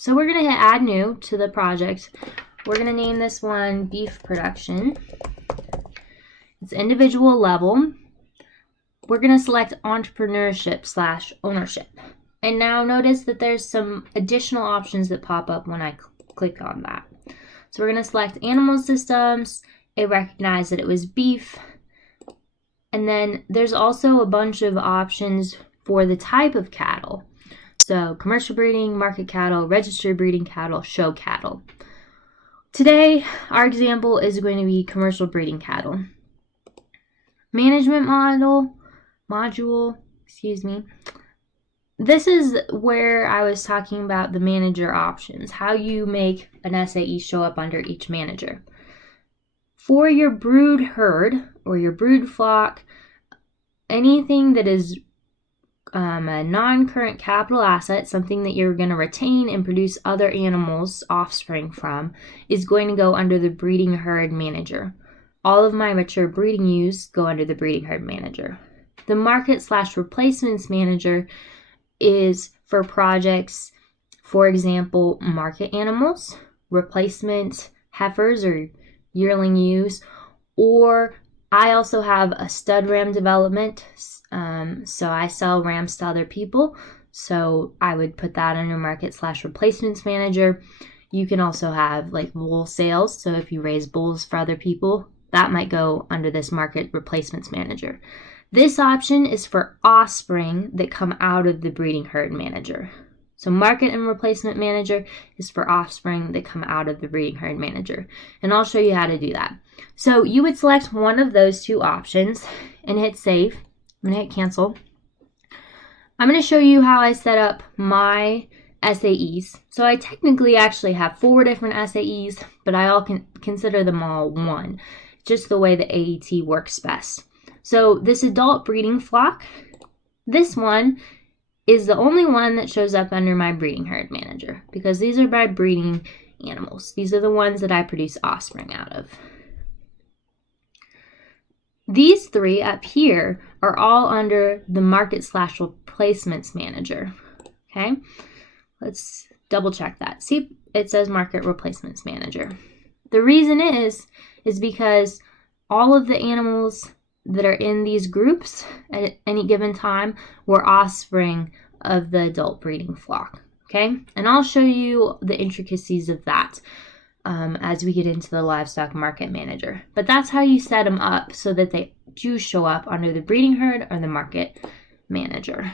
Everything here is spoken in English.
So we're going to hit add new to the project. We're going to name this one beef production. It's individual level. We're going to select entrepreneurship / ownership. And now notice that there's some additional options that pop up when I click on that. So we're going to select animal systems. It recognized that it was beef. And then there's also a bunch of options for the type of cattle. So commercial breeding, market cattle, registered breeding cattle, show cattle. Today, our example is going to be commercial breeding cattle. Management module, This is where I was talking about the manager options, how you make an SAE show up under each manager. For your brood herd or your brood flock, anything that is a non-current capital asset, something that you're going to retain and produce other animals, offspring from, is going to go under the breeding herd manager. All of my mature breeding ewes go under the breeding herd manager. The market / replacements manager is for projects, for example, market animals, replacement heifers or yearling ewes, or I also have a stud ram development. So I sell rams to other people. So I would put that under market / replacements manager. You can also have like wool sales. So if you raise bulls for other people, that might go under this market replacements manager. This option is for offspring that come out of the breeding herd manager. So market and replacement manager is for offspring that come out of the breeding herd manager. And I'll show you how to do that. So you would select one of those two options and hit save. I'm going to hit cancel. I'm going to show you how I set up my SAEs. So I technically actually have 4 different SAEs, but I consider them all one, just the way the AET works best. So this adult breeding flock, this one is the only one that shows up under my breeding herd manager because these are my breeding animals. These are the ones that I produce offspring out of. These 3 up here are all under the market / replacements manager. Okay, let's double check that. See, it says market replacements manager. The reason is because all of the animals that are in these groups at any given time were offspring of the adult breeding flock. Okay, and I'll show you the intricacies of that as we get into the livestock market manager. But that's how you set them up so that they do show up under the breeding herd or the market manager.